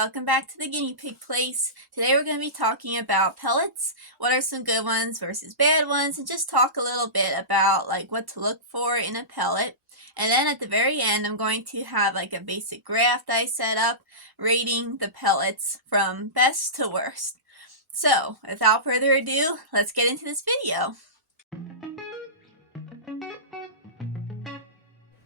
welcome back to the Guinea Pig Place. Today we're going to be talking about pellets, what are some good ones versus bad ones, and just talk a little bit about what to look for in a pellet. And then at the very end I'm going to have a basic graph that I set up rating the pellets from best to worst. So without further ado, let's get into this video.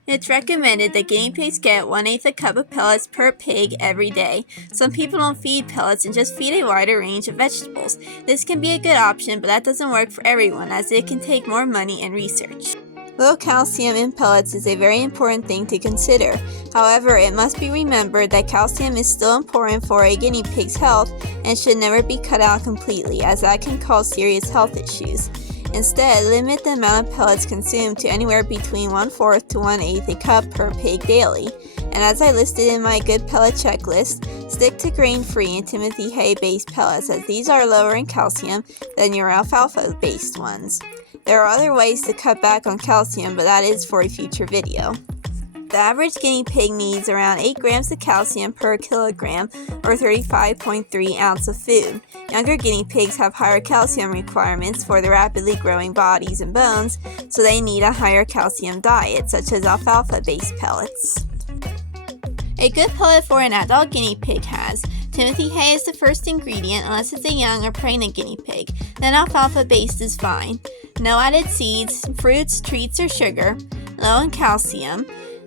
It's recommended that guinea pigs get 1/8 a cup of pellets per pig every day. Some people don't feed pellets and just feed a wider range of vegetables. This can be a good option, but that doesn't work for everyone as it can take more money and research. Low calcium in pellets is a very important thing to consider. However, it must be remembered that calcium is still important for a guinea pig's health and should never be cut out completely, as that can cause serious health issues. Instead, limit the amount of pellets consumed to anywhere between 1/4 to 1/8 a cup per pig daily. And as I listed in my good pellet checklist, stick to grain-free and Timothy hay-based pellets, as these are lower in calcium than your alfalfa-based ones. There are other ways to cut back on calcium, but that is for a future video. The average guinea pig needs around 8 grams of calcium per kilogram, or 35.3 ounces of food. Younger guinea pigs have higher calcium requirements for their rapidly growing bodies and bones, so they need a higher calcium diet, such as alfalfa-based pellets. A good pellet for an adult guinea pig has Timothy hay is the first ingredient unless it's a young or pregnant guinea pig, then alfalfa-based is fine. No added seeds, fruits, treats, or sugar, low in calcium,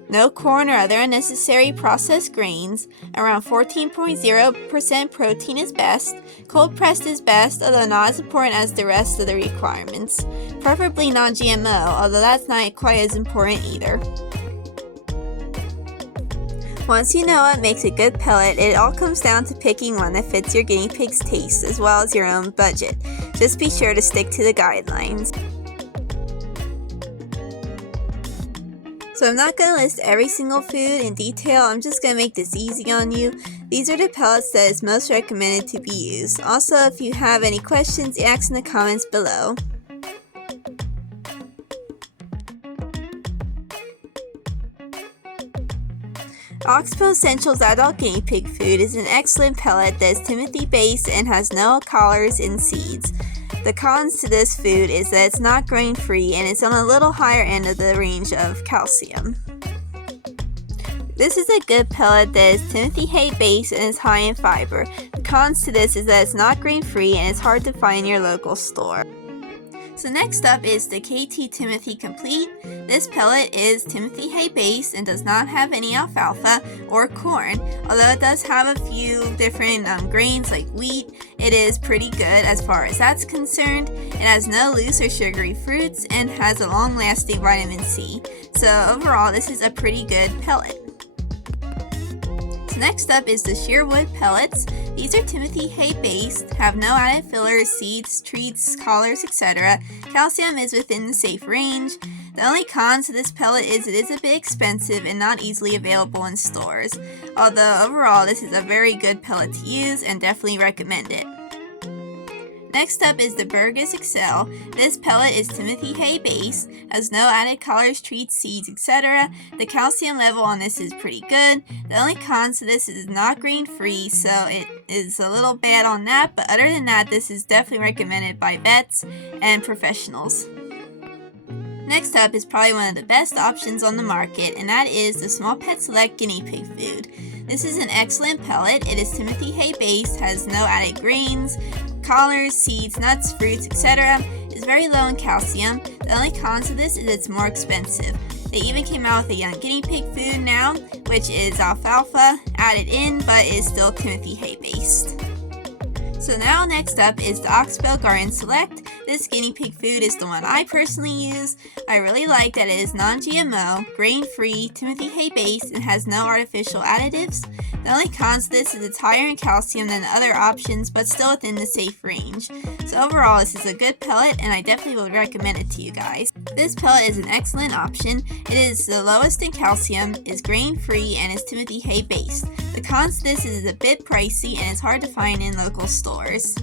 no corn or other unnecessary processed grains, around 14.0% protein is best, cold pressed is best, although not as important as the rest of the requirements, preferably non-GMO, although that's not quite as important either. Once you know what makes a good pellet, it all comes down to picking one that fits your guinea pig's taste as well as your own budget. Just be sure to stick to the guidelines. So I'm not going to list every single food in detail, I'm just going to make this easy on you. These are the pellets that is most recommended to be used. Also, if you have any questions, ask in the comments below. Oxbow Essentials Adult Guinea Pig Food is an excellent pellet that is Timothy based and has no collars and seeds. The cons to this food is that it's not grain-free and it's on a little higher end of the range of calcium. This is a good pellet that is Timothy hay based and is high in fiber. The cons to this is that it's not grain-free and it's hard to find in your local store. So next up is the KT Timothy Complete. This pellet is Timothy hay based and does not have any alfalfa or corn. Although it does have a few different grains like wheat, it is pretty good as far as that's concerned. It has no loose or sugary fruits and has a long-lasting vitamin C. So overall, this is a pretty good pellet. Next up is the Shearwood Pellets. These are Timothy hay based, have no added fillers, seeds, treats, collars, etc. Calcium is within the safe range. The only cons to this pellet is it is a bit expensive and not easily available in stores. Although overall this is a very good pellet to use and definitely recommend it. Next up is the Burgess Excel. This pellet is Timothy hay based, has no added collars, treats, seeds, etc. The calcium level on this is pretty good. The only cons to this is not grain-free, so it is a little bad on that, but other than that, this is definitely recommended by vets and professionals. Next up is probably one of the best options on the market, and that is the Small Pet Select Guinea Pig Food. This is an excellent pellet. It is Timothy hay based, has no added grains, collars, seeds, nuts, fruits, etc. Is very low in calcium. The only cons of this is it's more expensive. They even came out with a young guinea pig food now, which is alfalfa added in, but is still Timothy hay based. So now next up is the Oxbow Garden Select. This guinea pig food is the one I personally use. I really like that it is non-GMO, grain-free, Timothy hay based, and has no artificial additives. The only cons to this is it's higher in calcium than the other options, but still within the safe range. So overall, this is a good pellet, and I definitely would recommend it to you guys. This pellet is an excellent option. It is the lowest in calcium, is grain-free, and is Timothy hay based. The cons to this is it's a bit pricey and it's hard to find in local stores.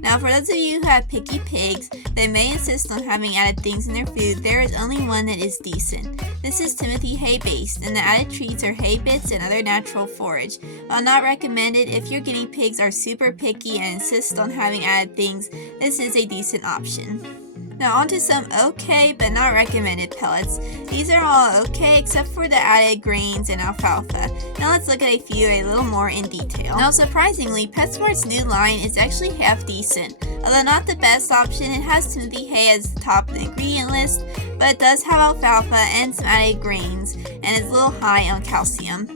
Now, for those of you who have picky pigs that may insist on having added things in their food, there is only one that is decent. This is Timothy hay based, and the added treats are hay bits and other natural forage. While not recommended, if your guinea pigs are super picky and insist on having added things, this is a decent option. Now onto some okay but not recommended pellets. These are all okay except for the added grains and alfalfa. Now let's look at a few a little more in detail. Now surprisingly, PetSmart's new line is actually half decent. Although not the best option, it has Timothy hay as the top of the ingredient list, but it does have alfalfa and some added grains and is a little high on calcium.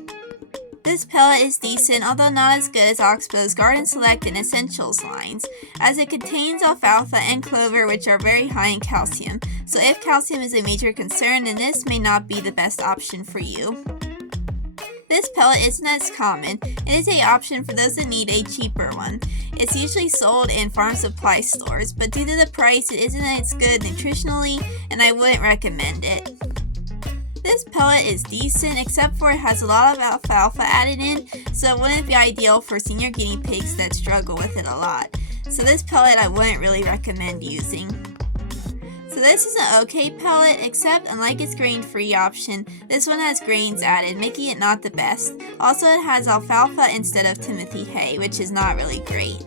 This pellet is decent, although not as good as Oxbow's Garden Select and Essentials lines, as it contains alfalfa and clover, which are very high in calcium. So if calcium is a major concern, then this may not be the best option for you. This pellet isn't as common. It is an option for those that need a cheaper one. It's usually sold in farm supply stores, but due to the price, it isn't as good nutritionally, and I wouldn't recommend it. This pellet is decent, except for it has a lot of alfalfa added in, so it wouldn't be ideal for senior guinea pigs that struggle with it a lot. So this pellet I wouldn't really recommend using. So this is an okay pellet, except unlike its grain-free option, this one has grains added, making it not the best. Also, it has alfalfa instead of Timothy hay, which is not really great.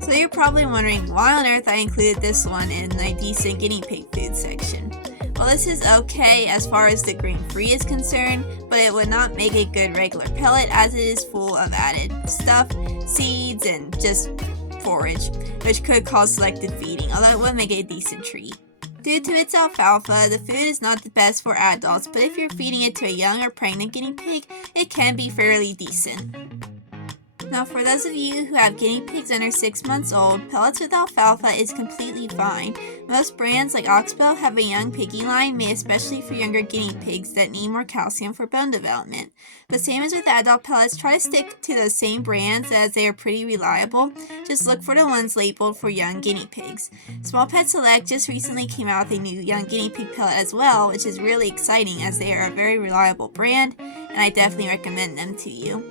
So you're probably wondering why on earth I included this one in the decent guinea pig food section. Well, this is okay as far as the grain-free is concerned, but it would not make a good regular pellet as it is full of added stuff, seeds, and just forage, which could cause selective feeding, although it would make a decent treat. Due to its alfalfa, the food is not the best for adults, but if you're feeding it to a young or pregnant guinea pig, it can be fairly decent. Now for those of you who have guinea pigs under 6 months old, pellets with alfalfa is completely fine. Most brands like Oxbow have a young piggy line made especially for younger guinea pigs that need more calcium for bone development. But same as with adult pellets, try to stick to those same brands as they are pretty reliable. Just look for the ones labeled for young guinea pigs. Small Pet Select just recently came out with a new young guinea pig pellet as well, which is really exciting as they are a very reliable brand, and I definitely recommend them to you.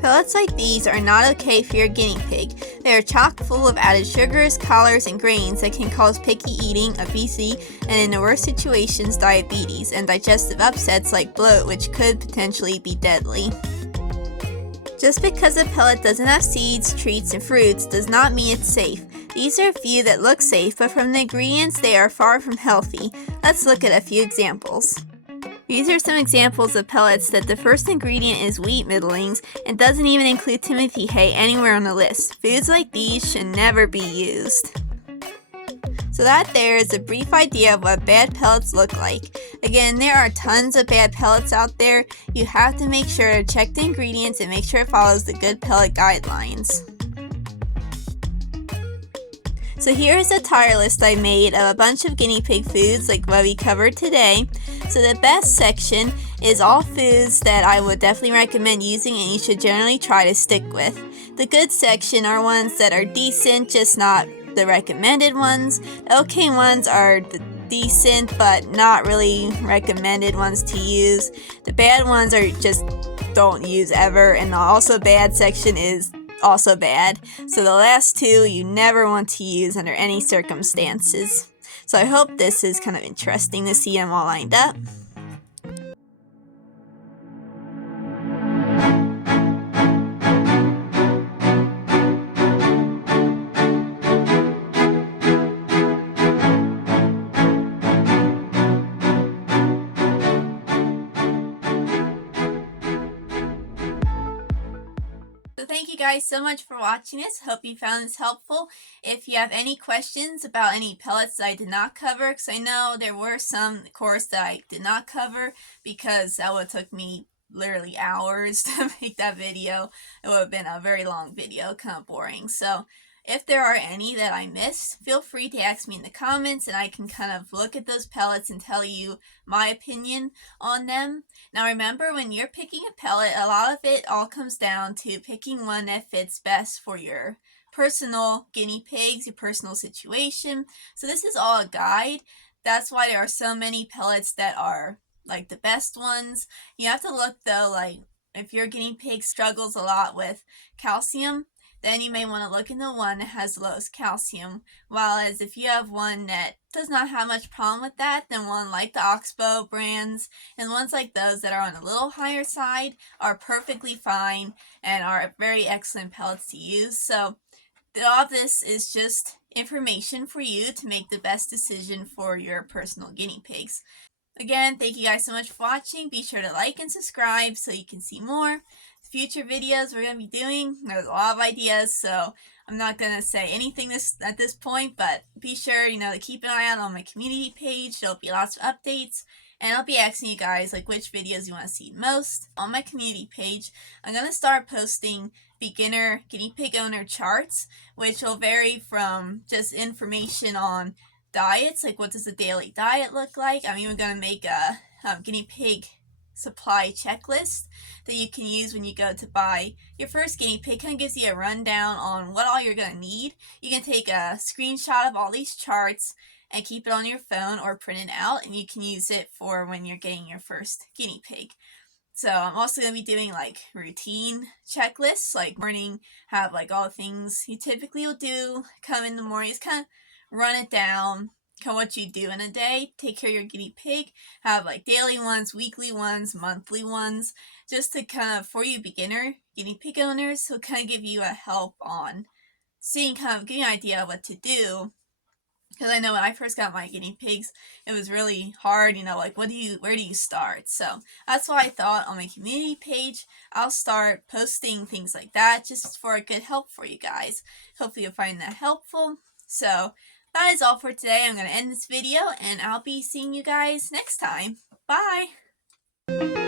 Pellets like these are not okay for your guinea pig. They are chock full of added sugars, colors, and grains that can cause picky eating, obesity, and in the worst situations, diabetes, and digestive upsets like bloat, which could potentially be deadly. Just because a pellet doesn't have seeds, treats, and fruits does not mean it's safe. These are a few that look safe, but from the ingredients, they are far from healthy. Let's look at a few examples. These are some examples of pellets that the first ingredient is wheat middlings and doesn't even include Timothy hay anywhere on the list. Foods like these should never be used. So that there is a brief idea of what bad pellets look like. Again, there are tons of bad pellets out there. You have to make sure to check the ingredients and make sure it follows the good pellet guidelines. So here's a tire list I made of a bunch of guinea pig foods like what we covered today. So the best section is all foods that I would definitely recommend using and you should generally try to stick with. The good section are ones that are decent, just not the recommended ones. The okay ones are the decent but not really recommended ones to use. The bad ones are just don't use ever, and the also bad section is also bad. So the last two you never want to use under any circumstances. So I hope this is kind of interesting to see them all lined up. So thank you guys so much for watching this. Hope you found this helpful. If you have any questions about any pellets that I did not cover, because I know there were some, of course, that I did not cover because that would have took me literally hours to make that video. It would have been a very long video, kind of boring. So if there are any that I missed, feel free to ask me in the comments and I can kind of look at those pellets and tell you my opinion on them. Now remember, when you're picking a pellet, a lot of it all comes down to picking one that fits best for your personal guinea pigs, your personal situation. So this is all a guide. That's why there are so many pellets that are like the best ones. You have to look though, like If your guinea pig struggles a lot with calcium, then you may want to look into one that has the lowest calcium. While as if you have one that does not have much problem with that, then one like the Oxbow brands and ones like those that are on a little higher side are perfectly fine and are very excellent pellets to use. So all of this is just information for you to make the best decision for your personal guinea pigs. Again, thank you guys so much for watching. Be sure to like and subscribe so you can see more future videos we're going to be doing. There's a lot of ideas, so I'm not going to say anything at this point, but be sure, to keep an eye out on my community page. There'll be lots of updates, and I'll be asking you guys, which videos you want to see most. On my community page, I'm going to start posting beginner guinea pig owner charts, which will vary from just information on diets, like what does a daily diet look like. I'm even going to make a guinea pig supply checklist that you can use when you go to buy your first guinea pig. Kind of gives you a rundown on what all you're going to need. You can take a screenshot of all these charts and keep it on your phone or print it out, and you can use it for when you're getting your first guinea pig. So I'm also going to be doing routine checklists, morning, have all the things you typically will do, come in the morning, just kind of run it down, kind of what you do in a day, take care of your guinea pig, have daily ones, weekly ones, monthly ones, just to kind of, for you beginner guinea pig owners, so kind of give you a help on seeing, kind of getting an idea of what to do. Because I know when I first got my guinea pigs, it was really hard, where do you start? So that's why I thought on my community page, I'll start posting things like that just for a good help for you guys. Hopefully you'll find that helpful. So that is all for today. I'm going to end this video, and I'll be seeing you guys next time. Bye!